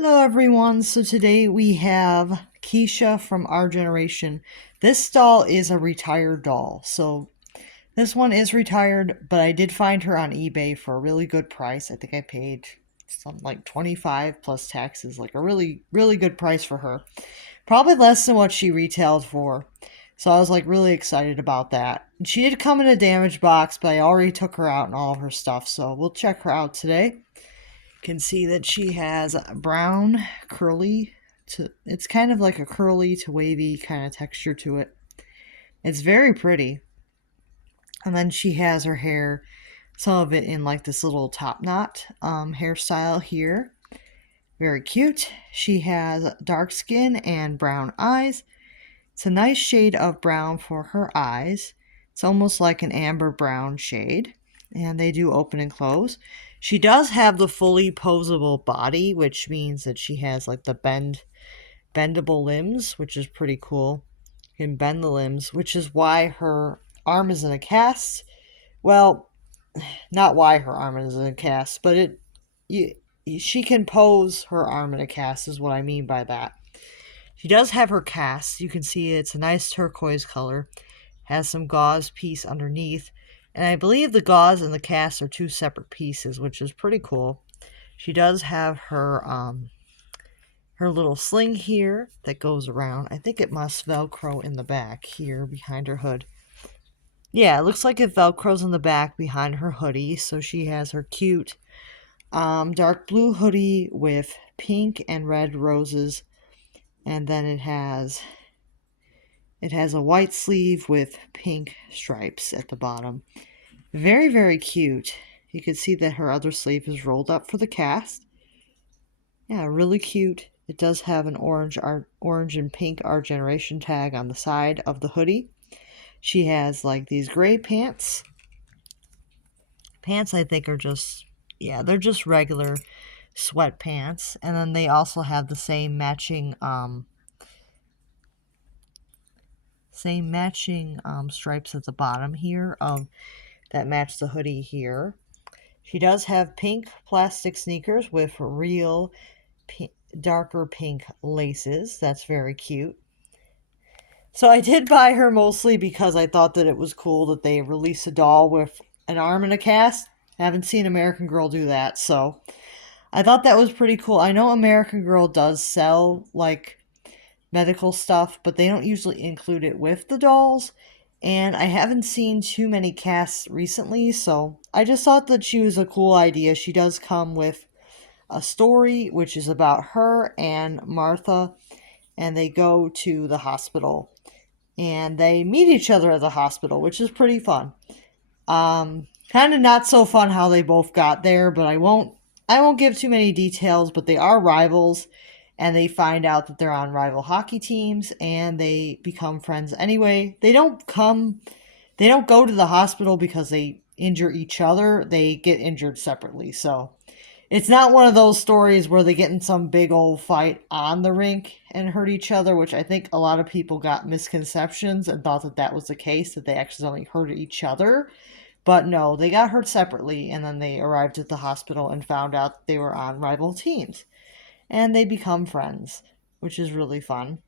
Hello everyone, so today we have Keisha from our generation. This doll is a retired doll, so this one is retired, but I did find her on eBay for a really good price. I think I paid something like 25 plus taxes, like a really good price for her. Probably less than what she retailed for. So I was like really excited about that. She did come in a damaged box, but I already took her out and all of her stuff, so we'll check her out today. Can see that she has brown curly to it's kind of like a curly to wavy kind of texture to it. It's very pretty. And then she has her hair, some of it in like this little top knot hairstyle here. Very cute. She has dark skin and brown eyes. It's a nice shade of brown for her eyes. It's almost like an amber brown shade, and they do open and close. She does have the fully posable body, which means that she has like the bendable limbs, which is pretty cool. You can bend the limbs, which is why her arm is in a cast. Well, not why her arm is in a cast, but you, she can pose her arm in a cast is what I mean by that. She does have her cast. You can see it's a nice turquoise color. Has some gauze piece underneath. And I believe the gauze and the cast are two separate pieces, which is pretty cool. She does have her little sling here that goes around. I think it must Velcro in the back here behind her hood. Yeah, it looks like it Velcros in the back behind her hoodie. So she has her cute dark blue hoodie with pink and red roses. And then it has a white sleeve with pink stripes at the bottom. Very, very cute. You can see that her other sleeve is rolled up for the cast. Yeah, really cute. It does have an orange and pink Our Generation tag on the side of the hoodie. She has like these gray pants. Pants I think are just, yeah, they're just regular sweatpants. And then they also have the same matching stripes at the bottom here that match the hoodie here. She does have pink plastic sneakers with real darker pink laces. That's very cute. So I did buy her mostly because I thought that it was cool that they released a doll with an arm in a cast. I haven't seen American Girl do that, so I thought that was pretty cool. I know American Girl does sell like medical stuff, but they don't usually include it with the dolls. And I haven't seen too many casts recently, so I just thought that she was a cool idea. She does come with a story, which is about her and Martha, and they go to the hospital and they meet each other at the hospital, which is pretty fun. Kind of not so fun how they both got there, but I won't give too many details, but they are rivals and they find out that they're on rival hockey teams and they become friends anyway. They don't go to the hospital because they injure each other. They get injured separately. So it's not one of those stories where they get in some big old fight on the rink and hurt each other, which I think a lot of people got misconceptions and thought that that was the case, that they accidentally hurt each other. But no, they got hurt separately, and then they arrived at the hospital and found out that they were on rival teams. And they become friends, which is really fun.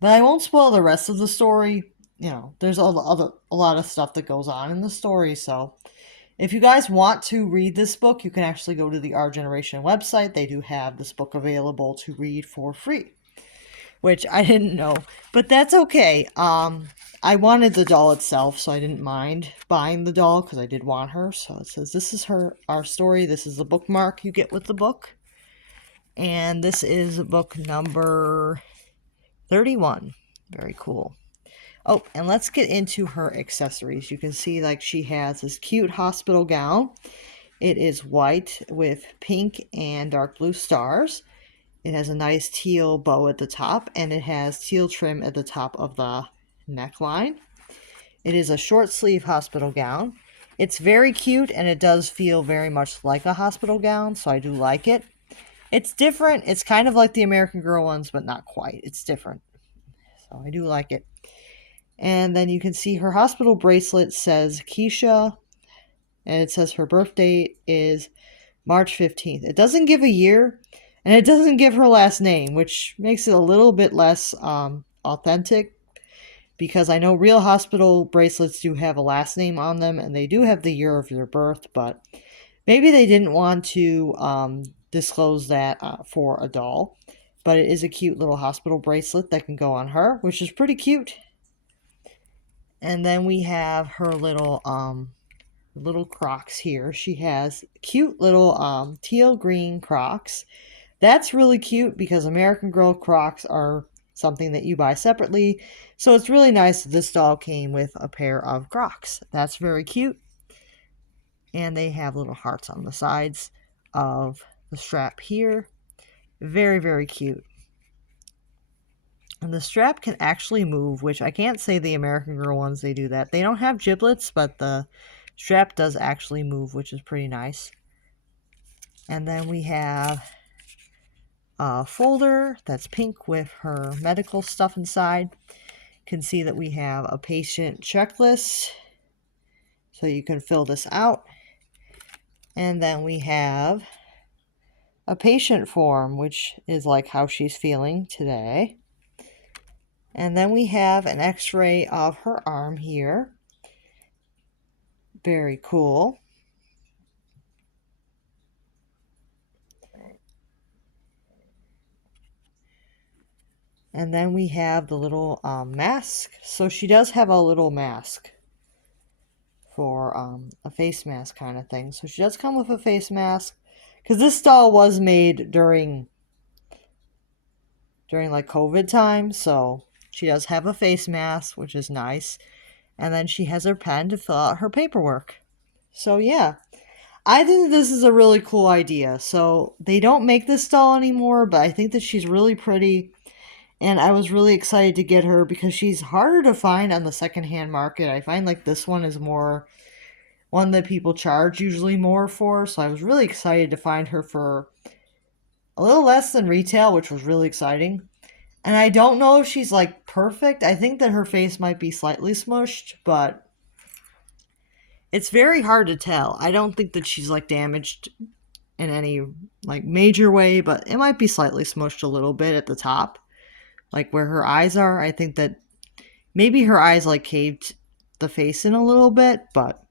But I won't spoil the rest of the story. There's a lot of stuff that goes on in the story, so if you guys want to read this book, you can actually go to the Our Generation website. They do have this book available to read for free, which I didn't know, but that's okay. I wanted the doll itself, so I didn't mind buying the doll because I did want her. So it says this is our story. This is the bookmark you get with the book, and this is book number 31. Very cool. Oh, and let's get into her accessories. You can see like she has this cute hospital gown. It is white with pink and dark blue stars. It has a nice teal bow at the top, and it has teal trim at the top of the neckline. It is a short sleeve hospital gown. It's very cute, and it does feel very much like a hospital gown, so I do like it. It's different. It's kind of like the American Girl ones, but not quite. It's different. So I do like it. And then you can see her hospital bracelet says Keisha, and it says her birth date is March 15th. It doesn't give a year, And it doesn't give her last name, which makes it a little bit less authentic, because I know real hospital bracelets do have a last name on them and they do have the year of your birth, but maybe they didn't want to disclose that for a doll. But it is a cute little hospital bracelet that can go on her, which is pretty cute. And then we have her little Crocs here. She has cute little teal green Crocs. That's really cute because American Girl Crocs are something that you buy separately. So it's really nice that this doll came with a pair of Crocs. That's very cute. And they have little hearts on the sides of the strap here. Very, very cute. And the strap can actually move, which I can't say the American Girl ones, they do that. They don't have giblets, but the strap does actually move, which is pretty nice. And then we have a folder that's pink with her medical stuff inside. You can see that we have a patient checklist, so you can fill this out. And then we have a patient form, which is like how she's feeling today. And then we have an x-ray of her arm here. Very cool. And then we have the little mask. So she does have a little mask for a face mask kind of thing. So she does come with a face mask, because this doll was made during like COVID time. So she does have a face mask, which is nice. And then she has her pen to fill out her paperwork. So yeah, I think this is a really cool idea. So they don't make this doll anymore, but I think that she's really pretty. And I was really excited to get her because she's harder to find on the secondhand market. I find like this one is more one that people charge usually more for. So I was really excited to find her for a little less than retail, which was really exciting. And I don't know if she's like perfect. I think that her face might be slightly smushed, but it's very hard to tell. I don't think that she's like damaged in any like major way, but it might be slightly smushed a little bit at the top, like where her eyes are. I think that maybe her eyes like caved the face in a little bit, but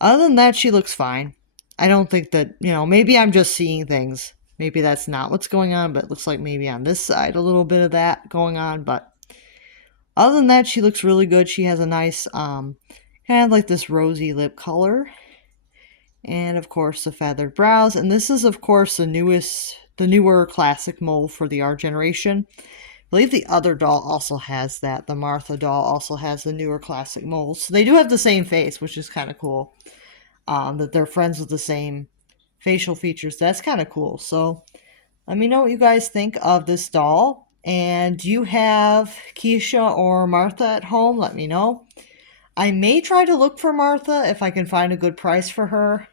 other than that, she looks fine. I don't think that, maybe I'm just seeing things. Maybe that's not what's going on, but it looks like maybe on this side a little bit of that going on. But other than that, she looks really good. She has a nice, kind of like this rosy lip color. And of course, the feathered brows. And this is, of course, the newer classic mold for the Our Generation. I believe the other doll also has that. The Martha doll also has the newer classic mold. So they do have the same face, which is kind of cool. That they're friends with the same facial features. That's kind of cool. So let me know what you guys think of this doll. And do you have Keisha or Martha at home? Let me know. I may try to look for Martha if I can find a good price for her.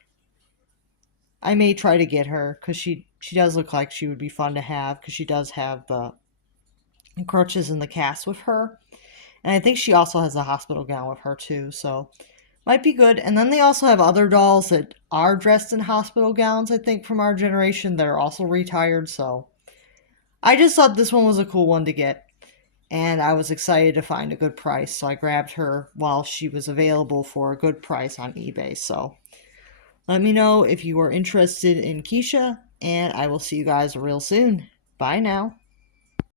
I may try to get her because she does look like she would be fun to have, because she does have the crutches and the cast with her. And I think she also has a hospital gown with her too, so might be good. And then they also have other dolls that are dressed in hospital gowns, I think, from Our Generation that are also retired. So I just thought this one was a cool one to get. And I was excited to find a good price. So I grabbed her while she was available for a good price on eBay. So let me know if you are interested in Keisha. And I will see you guys real soon. Bye now.